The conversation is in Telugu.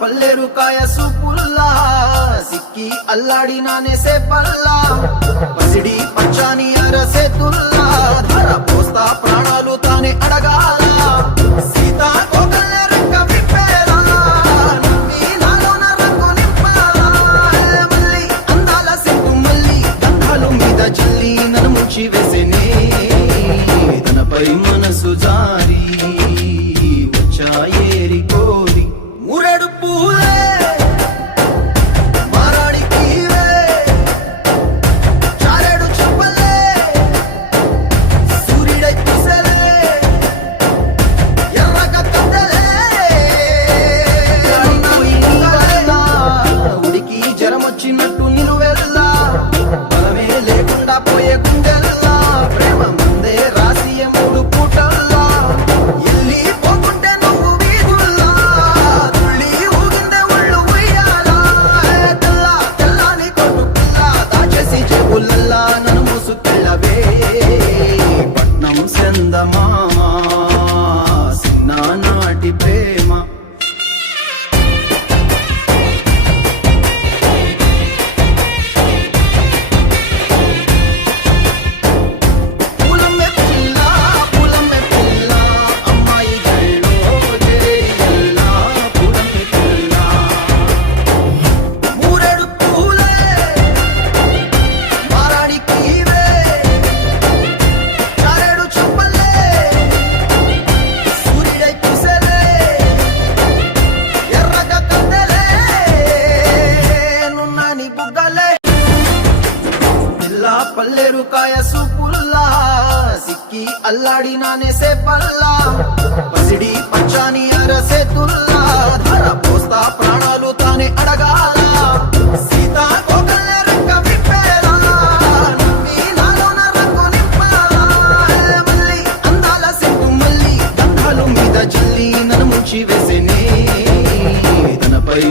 పల్లెరుకాయ సూపుల్లా సిక్కి అల్లాడినానే సేపల్లా పసిడి పచ్చాని అరసేతుల్లా ధర పోస్తా ప్రాణాలు తానే అడగాల సీతా కోకల్లే రెక్క విప్పేలా నవ్వి నాలోన రంగు నింపాలా మళ్ళీ అందాల సెంపు మళ్ళీ గంధాలు మీద జల్లి నన్ను ముంచి వేసేనే తనపై మనసు జారి వచ్చాయేరి కోరి మురడు పూలే మారాడికివే చారెడు చెప్పలే సూర్యుడై పూసలే ఎర్రగ కత్తలే ఉడికి జరమొచ్చినట్టు నిలువెల్లా బలమే లేకుండా పోయే గుండెల్లా ప్రేమ ముందే రాసియ మూడు పూటల్లా ఎల్లి పోకుంటే నువ్వు వీధుల్లా తుళ్ళి ఊగిందే ఒళ్ళు ఉయ్యాలా తెల్లా తెల్లాని కొట్టు పిల్ల దాచేసి జేబులల్లా నన్ను మూసుకెళ్ళవే పట్నం సెందమామ సిన్నానాటి ప్రేమ పూలమ్మే పిల్ల అమ్మాయి గల్లో జేయల్లా పూలమ్మే పిల్ల మూరెడు పూలే మారాడికివే చారెడు చెప్పలే సూర్యుడై పూసలే ఎర్రగ కత్తలే నున్నాని బుగ్గలే పిల్ల పల్లెరుకాయ సూపుల్లా సిక్కి అల్లాడినానే సేపల్లా పసిడి పచ్చాని అరసేతుల్లా ధర పోస్తా ప్రాణాలు తానే అడగాల సీతా కోకల్లే రెక్క విప్పేలా నవ్వి నాలోన రంగు నింపాలా మళ్ళీ అందాల సెంపు మళ్ళీ గంధాలు మీద జల్లి నన్ను ముంచి వేసేనే తనపై